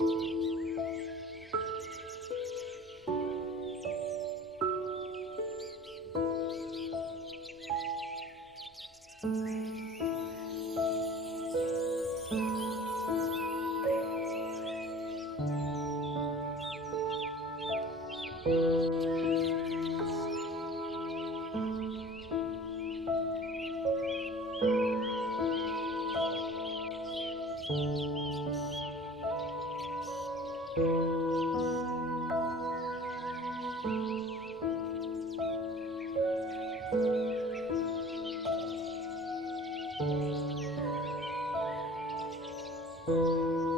Música Música